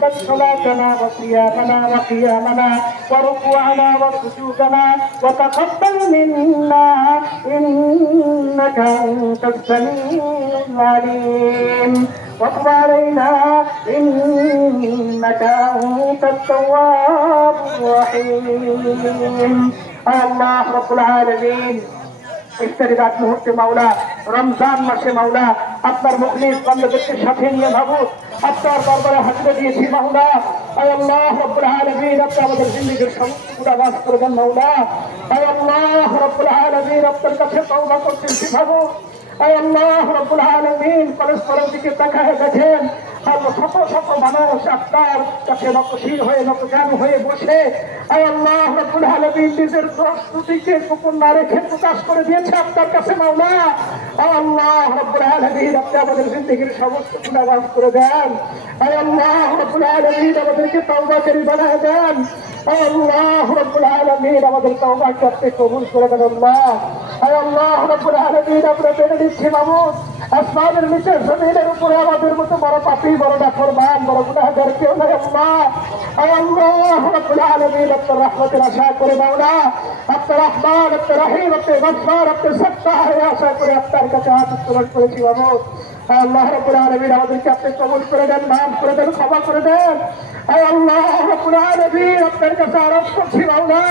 تقبل صلاتنا وصيامنا وقيامنا وركوعنا وسجودنا وتقبل منا إنك أنت السميع العليم وتب علينا إنك أنت التواب الرحيم الله رب العالمين ইফতারি রাত মুহূর্তে মাওলা রমজান মাসে মাওলা আপনার মুখলিস বান্দাদেরকে সাথে নিয়ে ভাবুন আপনার দরবারে হাজিরা দিয়েছি মাওলা আয় আল্লাহ রব্বুল আলামিন আপনি আমাদের জিন্দেগীর সমস্ত গুনাহ মাফ করে দেন মাওলা আয় আল্লাহ রব্বুল আলামিন আপনার কাছে তওবা করতেছি ভাবুন আয় আল্লাহ রব্বুল আলামিন পরস্পরের দিকে তাকায় দেখেন শত শত মানুষ আপনার কাছে নতশির হয়ে নতজানু হয়ে বসে আয় আল্লাহ রব্বুল আলামিন নিজের প্রস্তুতিকে গোপন না রেখে প্রকাশ করে দিয়েছে আপনার কাছে মাওলা আয় আল্লাহ রব্বুল আলামিন আপনি আমাদের জিন্দেগীর সমস্ত গুনাহ মাফ করে দেন আয় আল্লাহ রব্বুল আলামিন আমাদেরকে তওবাকারী বানায় দেন আয় আল্লাহ রব্বুল আলামিন আমাদের তওবাকে আপনি কবুল করে দেন আল্লাহ আয় আল্লাহ রব্বুল আলামিন আমরা মেনে নিচ্ছি মাবুদ আসমানের নিচে জমিনের উপরে আমাদের মতো বড় পাপী বড় নাফরমান বড় গুনাহগার কেউ নাই আল্লাহ আয় আল্লাহ রব্বুল আলামিন আপনার রহমতের আশা করে মাওলা আপনার রহমান আপনার রহিম আপনার গফফার আপনার সত্তার আশা করে আপনার কাছে হাত উত্তোলন করেছি মাবুদ আল্লাহ রব্বুল আলামিন আমাদেরকে আপনি কবুল করে দেন মাফ করে দেন ক্ষমা করে দেন আয় আল্লাহ রব্বুল আলামিন আপনার কাছে আরজ করছি মাওলা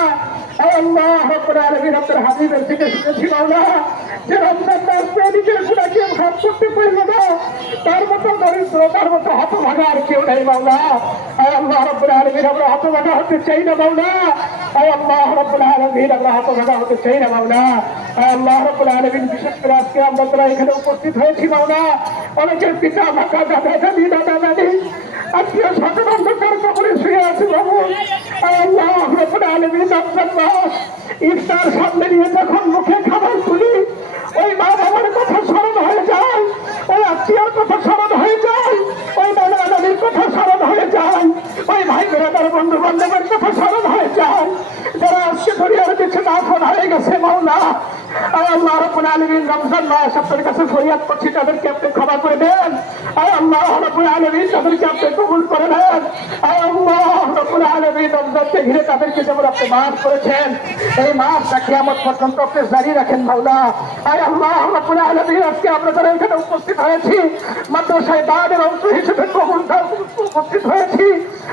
আয় আল্লাহ রব্বুল আলামিন আপনার হাবিবের থেকে শুনেছি মাওলা যে রমজান মাস নিজের গুনাহকে মাফ করতে পারলো না তার মতো দরিদ্র তার মতো হতভাগা আর কেউ নাই মাওলা আয় আল্লাহ রব্বুল আলামিন আমরা হতভাগা হতে চাই না মাওলা আয় আল্লাহ রব্বুল আলামিন আমরা হতভাগা হতে চাই না মাওলা আয় আল্লাহ রব্বুল আলামিন বিশেষ করে আজকে আমরা যারা এখানে উপস্থিত হয়েছি মাওলা অনেকের পিতা মাতা দাদা দাদি দাদা দাদি আত্মীয় স্বজন অন্ধকার কবরে শুয়ে আছে বাবু আয় আল্লাহ রব্বুল আলামিন রমজান মাস ইফতার সামনে নিয়ে যখন মুখে খাবার তুলি ওই মা বাবার কথা স্মরণ হয়ে যায় ওই আত্মীয়র কথা স্মরণ হয়ে যায় ওই নানা নানির কথা স্মরণ হয়ে যায় ওই ভাই বেড়াদার বন্ধু বান্ধবের কথা স্মরণ হয়ে যায় যারা আজকে দুনিয়ার কিছু না হয়ে গেছে মাওলা আয় আল্লাহ রব্বুল আলামিন রমজান মাস আপনার কাছে ফরিয়াদ করছি তাদেরকে আপনি ক্ষমা করে দেন আয় আল্লাহ রব্বুল আলামিন তাদেরকে আপনি কবুল করে নেন আয় আল্লাহ রব্বুল আলামিন রমজানকে ঘিরে তাদেরকে যেমন আপনি মাফ করেছেন এই মাসটা কিয়ামত পর্যন্ত আপনি জারি রাখেন মাওলা আয় আল্লাহ রব্বুল আলামিন আজকে আমরা যারা এখানে উপস্থিত হয়েছি মাদ্রাসায় দানের অংশ হিসেবে উপস্থিত হয়েছি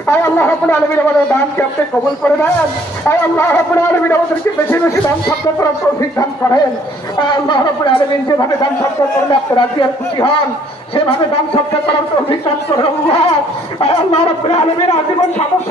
আয় আল্লাহ রব্বুল আলামিন আমাদের দানকে আপনি কবুল করে নেন আয় আল্লাহ রব্বুল আলামিন আমাদেরকে বেশি বেশি দান সৎকার করার তৌফিক দান করেন আয় আল্লাহ রব্বুল আলামিন যেভাবে দান সৎকার করলে আপনি রাজি আর খুশি হন সেভাবে দান সৎকার করার তৌফিক দান করেন আল্লাহ আয় আল্লাহ রব্বুল আলামিন আজীবন সদস্য